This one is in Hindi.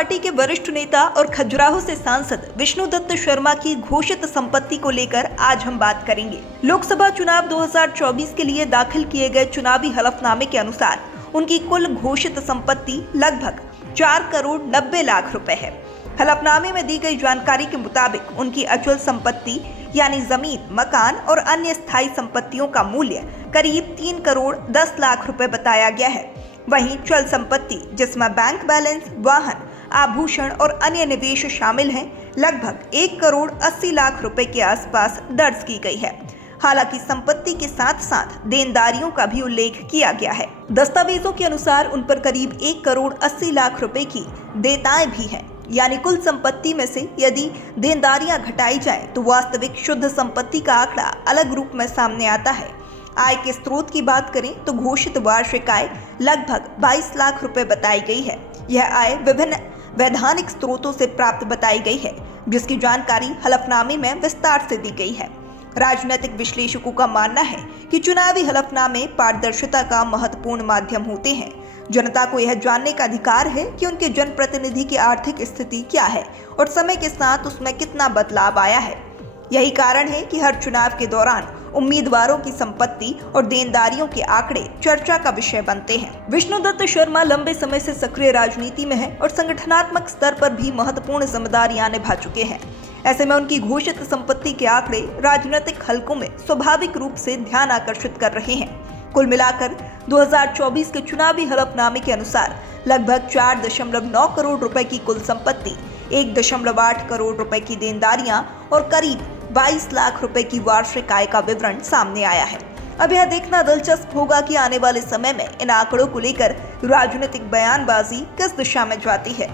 पार्टी के वरिष्ठ नेता और खजुराहो से सांसद विष्णुदत्त शर्मा की घोषित संपत्ति को लेकर आज हम बात करेंगे। लोकसभा चुनाव 2024 के लिए दाखिल किए गए चुनावी हलफनामे के अनुसार उनकी कुल घोषित संपत्ति लगभग 4 करोड़ 90 लाख रुपए है। हलफनामे में दी गई जानकारी के मुताबिक उनकी अचल संपत्ति यानी जमीन, मकान और अन्य स्थायी संपत्तियों का मूल्य करीब 3 करोड़ 10 लाख रुपए बताया गया है। वहीं चल संपत्ति, जिसमें बैंक बैलेंस, वाहन, आभूषण और अन्य निवेश शामिल हैं, लगभग 1 करोड़ 80 लाख रुपए के आसपास दर्ज की गई है। हालांकि संपत्ति के साथ साथ देनदारियों का भी उल्लेख किया गया है। दस्तावेजों के अनुसार उन पर करीब 1 करोड़ 80 लाख रुपए की देयताएं भी हैं। यानी कुल संपत्ति में से यदि देनदारियां घटाई जाए तो वास्तविक शुद्ध संपत्ति का आंकड़ा अलग रूप में सामने आता है। आय के स्रोत की बात करें तो घोषित वार्षिक आय लगभग 22 लाख रुपए बताई गई है। यह आय विभिन्न वैधानिक स्रोतों से प्राप्त बताई गई है, जिसकी जानकारी हलफनामे में विस्तार से दी गई है। राजनीतिक विश्लेषकों का मानना है कि चुनावी हलफनामे पारदर्शिता का महत्वपूर्ण माध्यम होते हैं। जनता को यह जानने का अधिकार है कि उनके जनप्रतिनिधि की आर्थिक स्थिति क्या है और समय के साथ उसमें कितना बदलाव आया है। यही कारण है कि हर चुनाव के दौरान उम्मीदवारों की संपत्ति और देनदारियों के आंकड़े चर्चा का विषय बनते हैं। विष्णुदत्त शर्मा लंबे समय से सक्रिय राजनीति में है और संगठनात्मक स्तर पर भी महत्वपूर्ण जिम्मेदारियां निभा चुके हैं। ऐसे में उनकी घोषित संपत्ति के आंकड़े राजनीतिक हलकों में स्वाभाविक रूप से ध्यान आकर्षित कर रहे हैं। कुल मिलाकर 2024 के चुनावी हलफनामे के अनुसार लगभग 4.9 करोड़ रुपए की कुल संपत्ति, 1.8 करोड़ रुपए की देनदारियां और करीब 22 लाख रुपए की वार्षिक आय का विवरण सामने आया है। अब यह देखना दिलचस्प होगा कि आने वाले समय में इन आंकड़ों को लेकर राजनीतिक बयानबाजी किस दिशा में जाती है।